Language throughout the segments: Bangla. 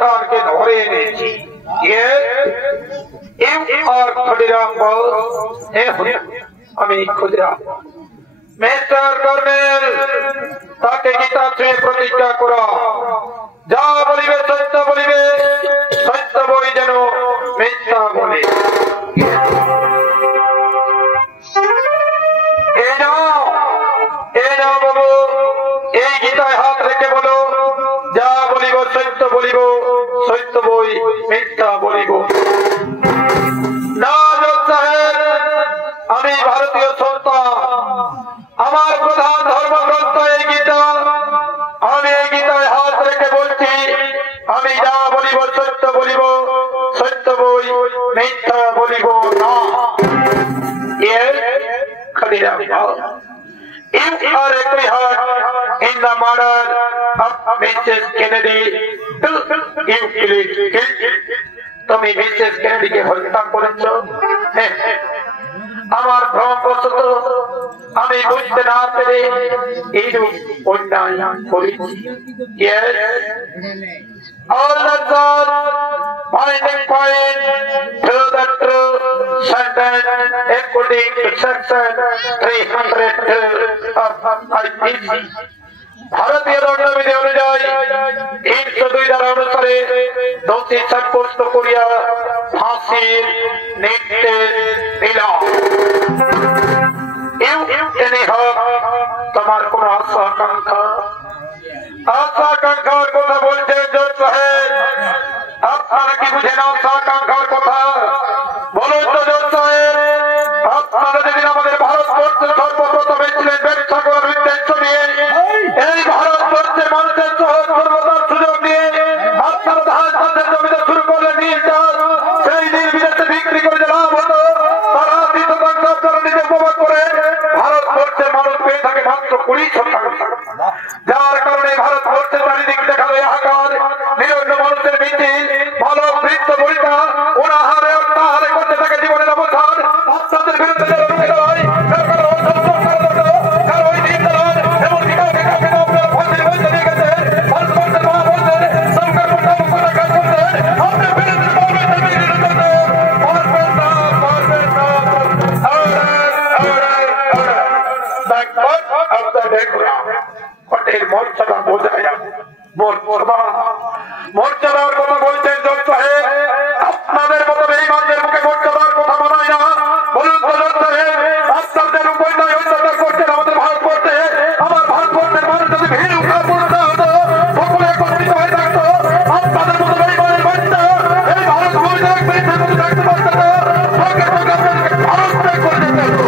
শয়তানকে ধরে এনেছি। আর ক্ষুদিরাম বল, আমি ক্ষুদিরাম। মিস্টার কর্নেল, তাকে গীতা ছুঁয়ে প্রতিজ্ঞা করা, যা বলিবে সত্য বলিবে, সত্য বই যেন মিথ্যা বলে। বাবু, এই গীতায় হাত রেখে বলো, যা বলিব সত্য বলিব, সত্য বই মিথ্যা বলিব। না সাহেব, আমি ভারতীয় সন্তান, আমার প্রধান ধর্মগ্রন্থ এই গীতা। আমি এই গীতায় হাত রেখে বলছি, আমি যা বলিব সত্য বলিব, সত্য বই মিথ্যা বলিব না। You are a hurt in the murder of Mrs. Kennedy. You plead guilty. তুমি মিসেস কেনেডিকে হত্যা করেছ। আমার ভ্রমবশত আমি বুঝতে না পেরে এইরূপ অন্যায় করেছি। All the thoughts finding point to the true sentence according to section 302 of IPC. ভারতীয় দণ্ডবিধি অনুযায়ী 302 ধারা অনুসারে দোষী সাব্যস্ত করিয়া ফাঁসির নির্দেশ দিলাম। তোমার কোন আশা আকাঙ্ক্ষার কথা বলছেন জজ সাহেব? আপনারা কি বুঝেন আশা আকাঙ্ক্ষার কথা? বলুন তো জজ সাহেব, আপনারা যেদিন আমাদের ভারতবর্ষের সর্বপ্রথম এসেছিলেন ব্যবসা করার উদ্দেশ্য নিয়ে, এই ভারতবর্ষের মানুষের সর্বদার সুযোগ নিয়ে আপনারা ধানের জমিতে শুরু করলেন নীল চাষ। সেই নীল বিদেশে বিক্রি করে যে লাভ হতো, তারা 30% আপনারা নিজে উপভোগ করে ভারতবর্ষের মানুষ পেয়ে থাকে মাত্র 20%। যার কারণে ভারতবর্ষের চারিদিকে দেখা যায় হাহাকার, নিরন্ন মানুষের মিছিল, ভালো বৃত্ত বইটা ওনাহারে অত্যাহারে করতে থাকে জীবনের অবস্থান। আপনাদের বিরুদ্ধে মর্যাদা বোঝায়, মর্যাদার কথা বলছেন জজ সাহেব। আপনাদের মতো বেঈমানদের মুখে মর্যাদার কথা মানায় না। বলুন তো জজ সাহেব, আপনাদের উপর নয় অত্যাচার করছেন আমাদের ভারতবর্ষে। আমার ভারতবর্ষের মানুষ যদি ভিড় উৎসাহপূর্ণ না হতো, সকলে একত্রিত হয়ে থাকতো, আপনাদের মতো বেঈমানের বাচ্চা এই ভারতবর্ষে এক মিনিটের মতো থাকতে পারত না। সঙ্গে সঙ্গে আপনাদেরকে ভারত ত্যাগ করে যেতে হতো।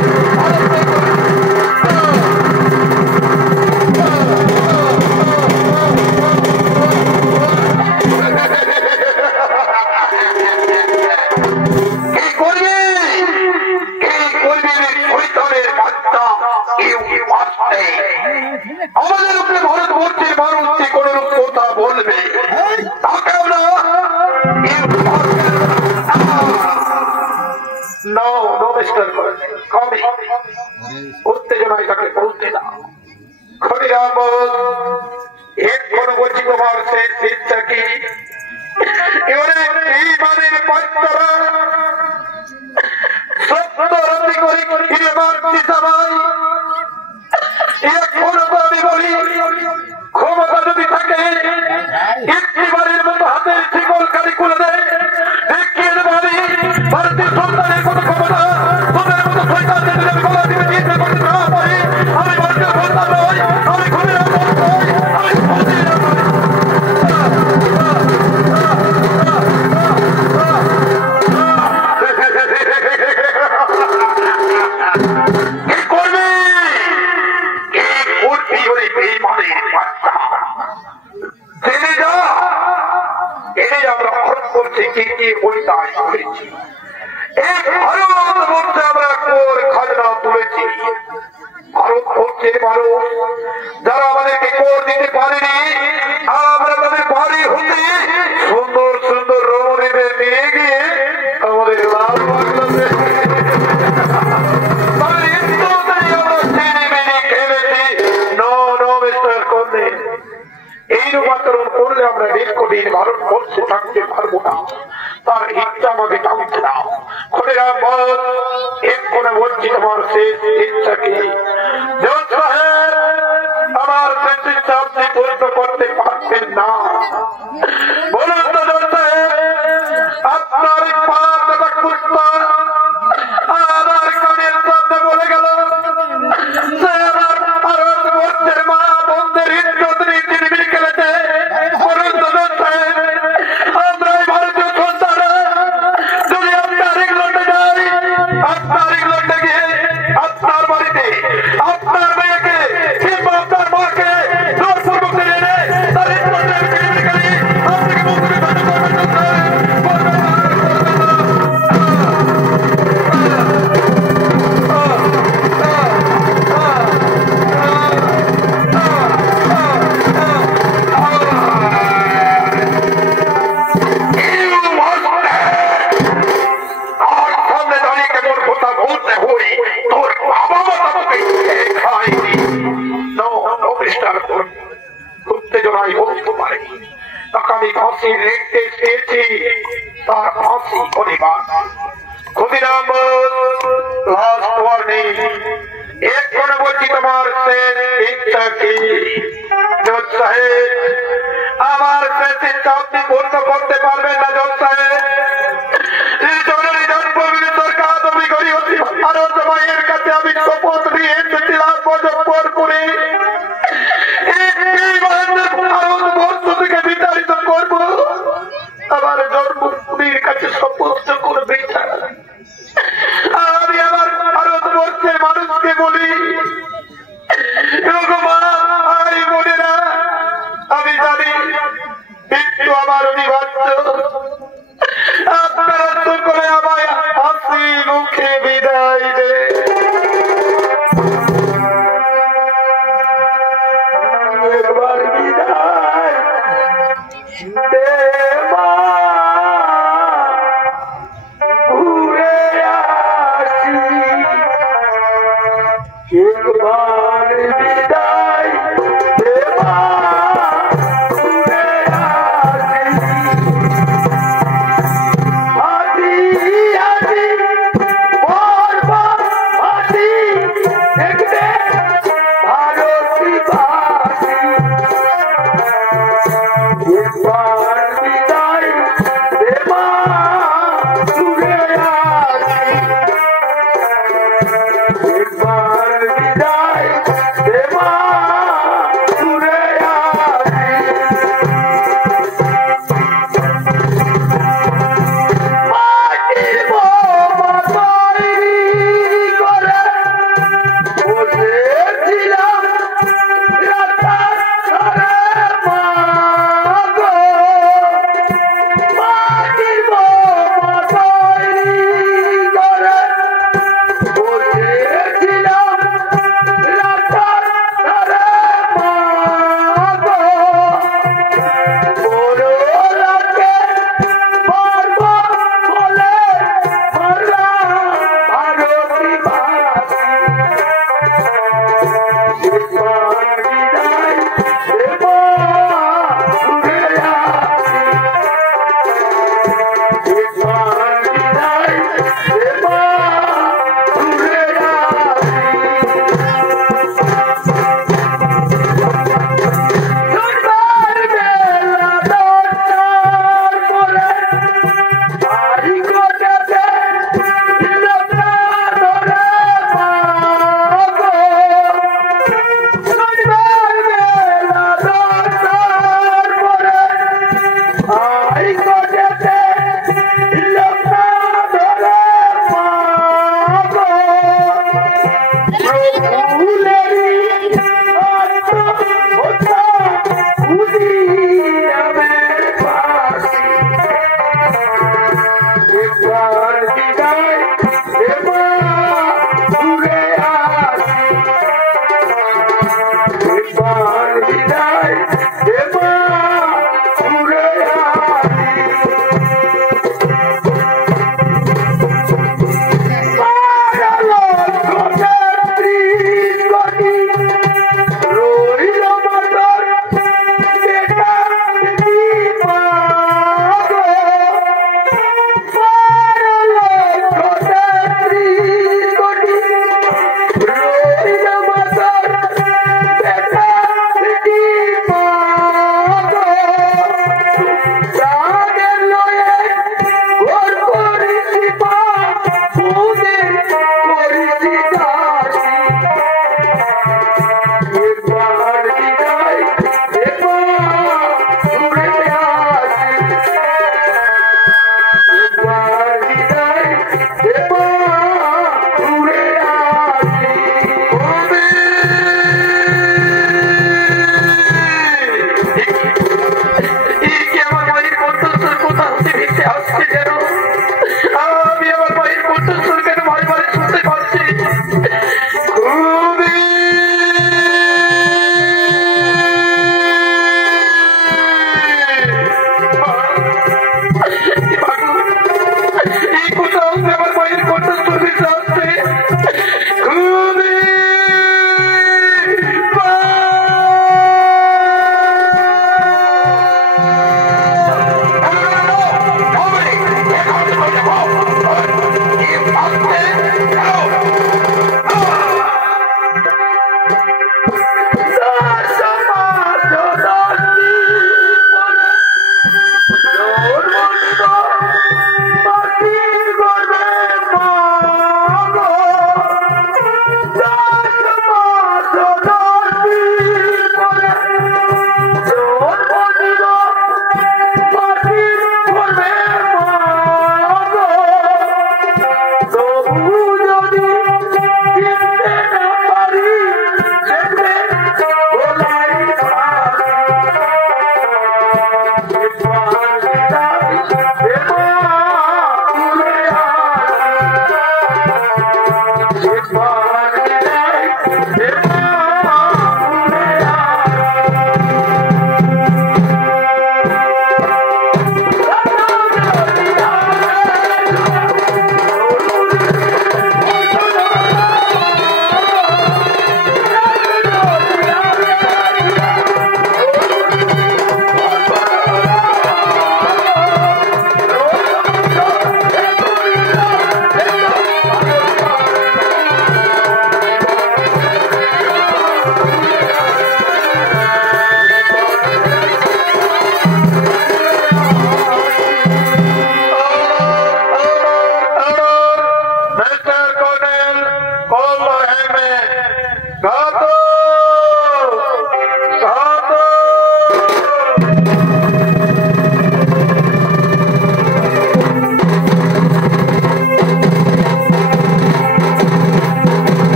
আমাদের উপরে ভারতবর্ষের মানুষ যে কোন কথা বলবে তাকে আমরা উত্তেজনায় তাকে বলতে না। ক্ষুদিরাম বল, এখনো বলছি তোমার সেই চিন্তা কি? এবারে এই মানের বাচ্চারা সত্য রাজি করে ফিরে মারছি সবাই। আমি বলি, ক্ষমতা যদি থাকে একটিবারের মতো হাতের শিকল কালি খুলে দেয়, দেখিয়ে দেবে আমি ভারতীয় সন্তানের কত ক্ষমতা। তোদের মতো শয়তানদের যদি আমি গলা দিতে চিন্তা করতে না পারি, আমি ভারতীয় সন্তান নই, আমি ক্ষুদিরাম নই, আমি ক্ষুদিরাম নই। ভারতবর্ষের মানুষ যারা আমাদেরকে কর দিতে পারেনি, আমরা তাদের বাড়ি হতে সুন্দর সুন্দর রমণীদের নিয়ে গিয়ে আমাদের লাল বাংলাতে এইরূপ আচরণ করলে আমরা দীর্ঘদিন ভারতবর্ষে থাকতে পারবো না, তার ইচ্ছা আমাকে টানতে দাও। ক্ষুদিরাম বল, এক্ষণে বলছি তোমার শেষ ইচ্ছা কি? জজ সাহেব, আমার শেষ ইচ্ছা আপনি পূর্ণ করতে পারবেন না। বলুন তো জজ সাহেব, আপনার কুত্তা আমার কানের সামনে বলে গেল সে আমার ভারতবর্ষের মা বন্ধের ইজ্জত নিয়ে খেলেছে। বলুন তো জজ সাহেব, আমরা এই ভারতীয় সন্তানরা যদি আপনার ইংল্যান্ডে যাই, আপনার ইংল্যান্ডে গিয়ে আপনার বাড়িতে আপনার মেয়েকে কিংবা আপনার মাকে জোরপূর্বক নিয়ে এনে তার ইজ্জতের আপনাকে মুক্তি প্রদান করবেন। উত্তেজনায় বলতে পারে আমি ফাঁসি নির্দেশ দিয়েছি, তার ফাঁসি অনিবার। ক্ষুদিরাম লাস্ট ওয়ার্নিং, এক্ষণে বলছি তোমার শেষ ইচ্ছা কি? জজ সাহেব, আমার শেষ ইচ্ছা আপনি পূর্ণ করতে পারবেন না জজ সাহেব। সরকার তুমি করি ভারত মায়ের কাছে আমি শপথ নিয়ে এসেছিলাম মুজফ্ফরপুরে, ভারতবর্ষ থেকে বিতাড়িত করবো। আমার জন্মভূমির কাছে শপথ করবে। আমি আমার ভারতবর্ষের মানুষকে বলি, বোনেরা, আমি জানি মৃত্যু আমার অনিবার্য, আপনারা সকলে আমায় হাসি মুখে বিদায় দে। একবার বিদায় দে মা, ঘুরে আসি। একবার বিদায় দে মা, ঘুরে আসি। হাসি হাসি বরবার হাসি দেখতে ভারতী বাসি। একবার বিদায় দে মা, ঘুরে আসি। একবার বিদায় দে মা, ঘুরে আসি। মাটির বোমা তৈরি করে বসেছিলাম রাস্তার ধারে মা গো। মাটির বোমা তৈরি করে বসেছিলাম রাস্তার ধারে মা গো। বড় রাতে মারবো বলে মারলাম ভারতী বাসি। একবার বিদায় দে মা, ঘুরে আসি। একবার বিদায় দে মা, ঘুরে আসি। সন্ধ্যার বেলা 10টার পরে বাড়ি গোটাতে লোকটা ধরে মা গো। সন্ধ্যার বেলা 10টার পরে বাড়ি গোটাতে লোকটা ধরে মা গো। প্রভুলেরই আত্মহত্যা ক্ষুদিরামের ফাঁসি। একবার বিদায় দে মা, ঘুরে আসি। একবার বিদায় দে মা, ঘুরে আসি। সারা লক্ষ্যের 30 কোটি রইল মতর বেটা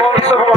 বংশ